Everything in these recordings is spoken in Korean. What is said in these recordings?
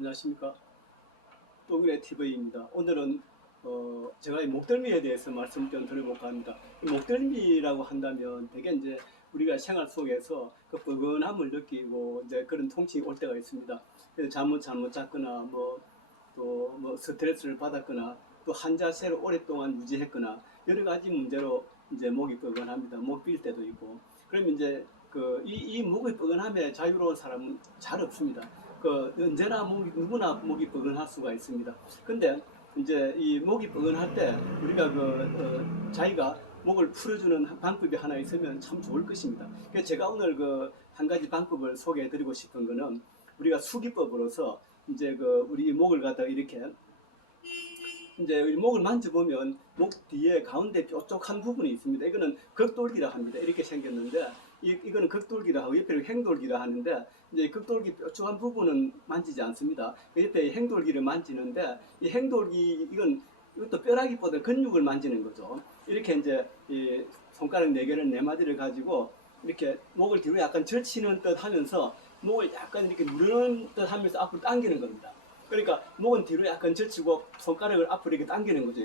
안녕하십니까. 똥그레 TV입니다. 오늘은 제가 이 목덜미에 대해서 말씀 좀 드려볼까 합니다. 이 목덜미라고 한다면 되게 이제 우리가 생활 속에서 그 뻐근함을 느끼고 이제 그런 통증이 올 때가 있습니다. 그래서 잘못 잤거나 또 스트레스를 받았거나 또 한 자세를 오랫동안 유지했거나 여러 가지 문제로 이제 목이 뻐근합니다. 목 빌 때도 있고. 그럼 이제 이 목의 뻐근함에 자유로운 사람은 잘 없습니다. 언제나 누구나 목이 뻐근할 수가 있습니다. 근데 이제 이 목이 뻐근할 때 우리가 자기가 목을 풀어주는 방법이 하나 있으면 참 좋을 것입니다. 그래서 제가 오늘 한 가지 방법을 소개해드리고 싶은 거는 우리가 수기법으로서 이제 우리 목을 갖다가 이렇게 이제 목을 만져보면 목 뒤에 가운데 뾰족한 부분이 있습니다. 이거는 극돌기라 합니다. 이렇게 생겼는데 이거는 극돌기라 하고 옆에는 행돌기라 하는데 이제 극돌기 뾰족한 부분은 만지지 않습니다. 옆에 행돌기를 만지는데 이 행돌기 이것도 뼈라기보다 근육을 만지는 거죠. 이렇게 이제 이 손가락 4개를 4마디를 가지고 이렇게 목을 뒤로 약간 젖히는 듯 하면서 목을 약간 이렇게 누르는 듯 하면서 앞으로 당기는 겁니다. 그러니까 목은 뒤로 약간 젖히고 손가락을 앞으로 이렇게 당기는 거죠.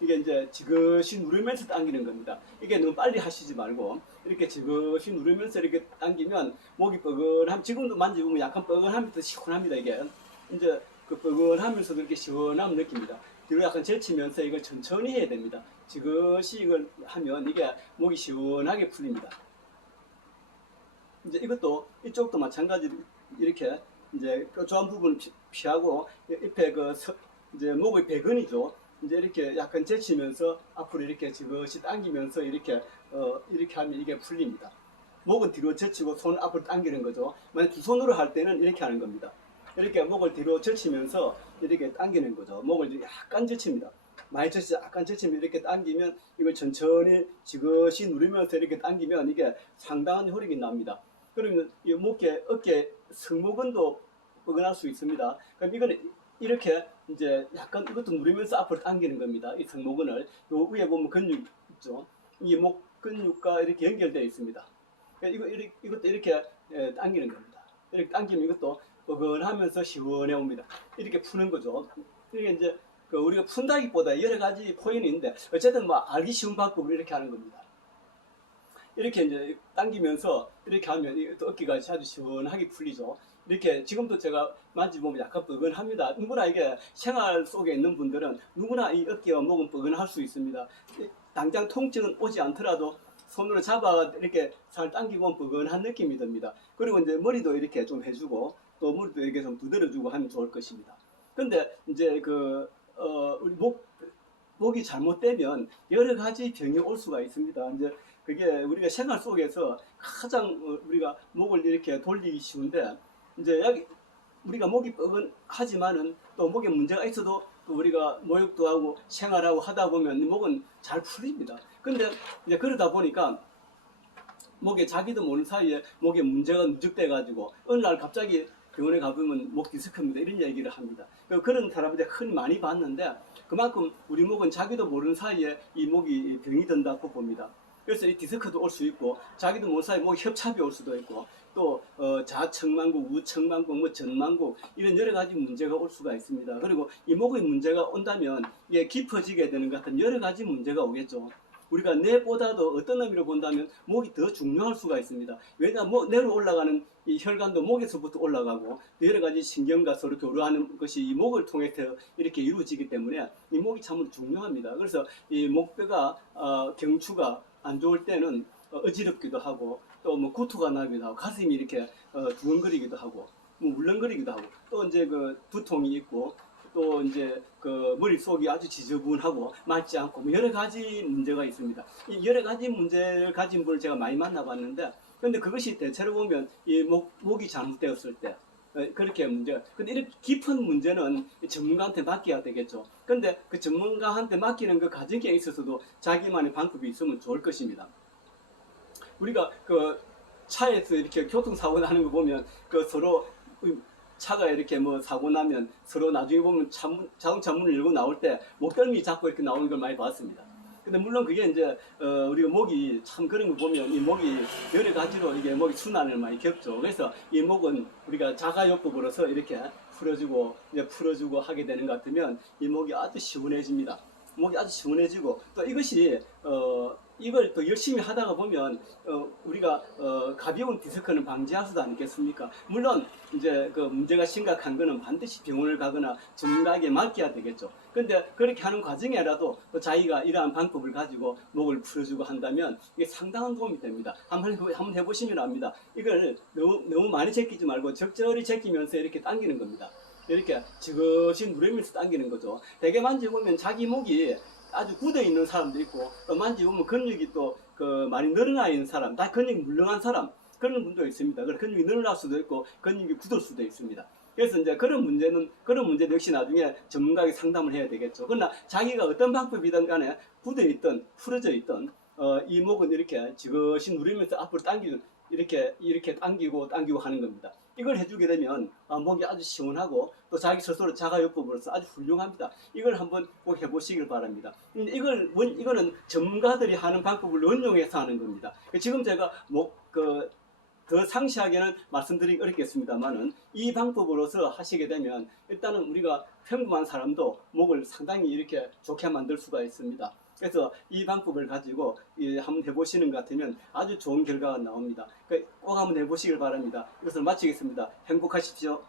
이게 이제 지그시 누르면서 당기는 겁니다. 이게 너무 빨리 하시지 말고 이렇게 지그시 누르면서 이렇게 당기면 목이 뻐근함. 지금도 만져보면 약간 뻐근하면서 시원합니다. 이게 이제 그 뻐근하면서도 이렇게 시원함 느낍니다. 뒤로 약간 젖히면서 이걸 천천히 해야 됩니다. 지그시 이걸 하면 이게 목이 시원하게 풀립니다. 이제 이쪽도 마찬가지로 이렇게 이제 뾰족한 부분을 피하고 옆에 이제 목의 배근이죠. 이제 이렇게 약간 제치면서 앞으로 이렇게 지그시 당기면서 이렇게 하면 이게 풀립니다. 목은 뒤로 젖히고 손 앞으로 당기는 거죠. 만약 두 손으로 할 때는 이렇게 하는 겁니다. 이렇게 목을 뒤로 젖히면서 이렇게 당기는 거죠. 목을 약간 젖힙니다. 많이 젖히지 약간 젖히면 이렇게 당기면 이걸 천천히 지그시 누르면서 이렇게 당기면 이게 상당한 효력이 납니다. 그러면 이 어깨 승모근도 뻐근할 수 있습니다. 그럼 이거는 이렇게 이제 약간 이것도 누르면서 앞으로 당기는 겁니다. 이 승모근을 요 위에 보면 근육 있죠. 이 목 근육과 이렇게 연결되어 있습니다. 이것도 이렇게 당기는 겁니다. 이렇게 당기면 이것도 뻐근하면서 시원해 옵니다. 이렇게 푸는 거죠. 이게 이제 우리가 푼다기보다 여러 가지 포인이 있는데 어쨌든 알기 쉬운 방법으로 이렇게 하는 겁니다. 이렇게 이제 당기면서 이렇게 하면 또 어깨가 아주 시원하게 풀리죠. 이렇게 지금도 제가 만지보면 약간 뻐근합니다. 누구나 이게 생활 속에 있는 분들은 누구나 이 어깨와 목은 뻐근할 수 있습니다. 당장 통증은 오지 않더라도 손으로 잡아 이렇게 살 당기고 뻐근한 느낌이 듭니다. 그리고 이제 머리도 이렇게 좀 해주고 또 머리도 이렇게 좀 두드려주고 하면 좋을 것입니다. 근데 이제 우리 목이 잘못되면 여러 가지 병이 올 수가 있습니다. 이제 그게 우리가 생활 속에서 가장 우리가 목을 이렇게 돌리기 쉬운데 이제 우리가 목이 뻐근하지만은 또 목에 문제가 있어도 또 우리가 모욕도 하고 생활하고 하다 보면 목은 잘 풀립니다. 근데 이제 그러다 보니까 목에 자기도 모르는 사이에 목에 문제가 누적돼 가지고 어느 날 갑자기 병원에 가보면 목 디스크입니다. 이런 얘기를 합니다. 그런 사람들 흔히 많이 봤는데 그만큼 우리 목은 자기도 모르는 사이에 이 목이 병이 든다고 봅니다. 그래서 이 디스크도 올 수 있고 자기도 모르는 사이에 목 협착이 올 수도 있고 또 좌측만국, 우측만국, 전만국 이런 여러 가지 문제가 올 수가 있습니다. 그리고 이 목의 문제가 온다면 이게 깊어지게 되는 것 같은 여러 가지 문제가 오겠죠. 우리가 뇌보다도 어떤 의미로 본다면 목이 더 중요할 수가 있습니다. 왜냐하면 뇌로 올라가는 이 혈관도 목에서부터 올라가고 여러 가지 신경과 서로 교류하는 것이 이 목을 통해서 이렇게 이루어지기 때문에 이 목이 참 중요합니다. 그래서 이 목뼈가 경추가 안 좋을 때는 어지럽기도 하고 또 구토가 나기도 하고 가슴이 이렇게 두근거리기도 하고 울렁거리기도 하고 또 이제 두통이 있고 또 이제 머릿속이 아주 지저분하고 맑지 않고 여러 가지 문제가 있습니다. 이 여러 가지 문제를 가진 분을 제가 많이 만나봤는데 근데 그것이 대체로 보면 이 목이 잘못되었을 때 그렇게 문제가. 근데 이렇게 깊은 문제는 전문가한테 맡겨야 되겠죠. 근데 그 전문가한테 맡기는 그 과정에 있어서도 자기만의 방법이 있으면 좋을 것입니다. 우리가 차에서 이렇게 교통사고 나는 거 보면 서로 차가 이렇게 사고 나면 서로 나중에 보면 자동차 문을 열고 나올 때 목덜미 잡고 이렇게 나오는 걸 많이 봤습니다. 근데 물론 그게 이제 우리가 목이 참 그런 거 보면 이 목이 여러 가지로 이게 목이 순환을 많이 겪죠. 그래서 이 목은 우리가 자가요법으로서 이렇게 풀어주고 하게 되는 것 같으면 이 목이 아주 시원해집니다. 목이 아주 시원해지고 또 이것이 이걸 또 열심히 하다가 보면 우리가 가벼운 디스크는 방지할 수도 않겠습니까? 물론 이제 그 문제가 심각한 거는 반드시 병원을 가거나 전문가에게 맡겨야 되겠죠. 근데 그렇게 하는 과정에라도 또 자기가 이러한 방법을 가지고 목을 풀어주고 한다면 이게 상당한 도움이 됩니다. 한번 해보시면 압니다. 이걸 너무 많이 제끼지 말고 적절히 제끼면서 이렇게 당기는 겁니다. 이렇게 지그시 누르면서 당기는 거죠. 대개 만져보면 자기 목이 아주 굳어 있는 사람도 있고 또 만져보면 근육이 또 그 많이 늘어나 있는 사람, 다 근육이 물렁한 사람 그런 분도 있습니다. 근육이 늘어날 수도 있고 근육이 굳을 수도 있습니다. 그래서 이제 그런 문제도 역시 나중에 전문가에게 상담을 해야 되겠죠. 그러나 자기가 어떤 방법이든 간에 굳어 있던 풀어져 있던 이 목은 이렇게 지그시 누르면서 앞으로 당기는 이렇게 당기고 하는 겁니다. 이걸 해주게 되면 목이 아주 시원하고 또 자기 스스로 자가요법으로서 아주 훌륭합니다. 이걸 한번 꼭 해보시길 바랍니다. 이거는 전문가들이 하는 방법을 원용해서 하는 겁니다. 지금 제가 더 상세하게는 말씀드리기 어렵겠습니다만은 이 방법으로서 하시게 되면 일단은 우리가 평범한 사람도 목을 상당히 이렇게 좋게 만들 수가 있습니다. 그래서 이 방법을 가지고 한번 해보시는 것 같으면 아주 좋은 결과가 나옵니다. 꼭 한번 해보시길 바랍니다. 이것을 마치겠습니다. 행복하십시오.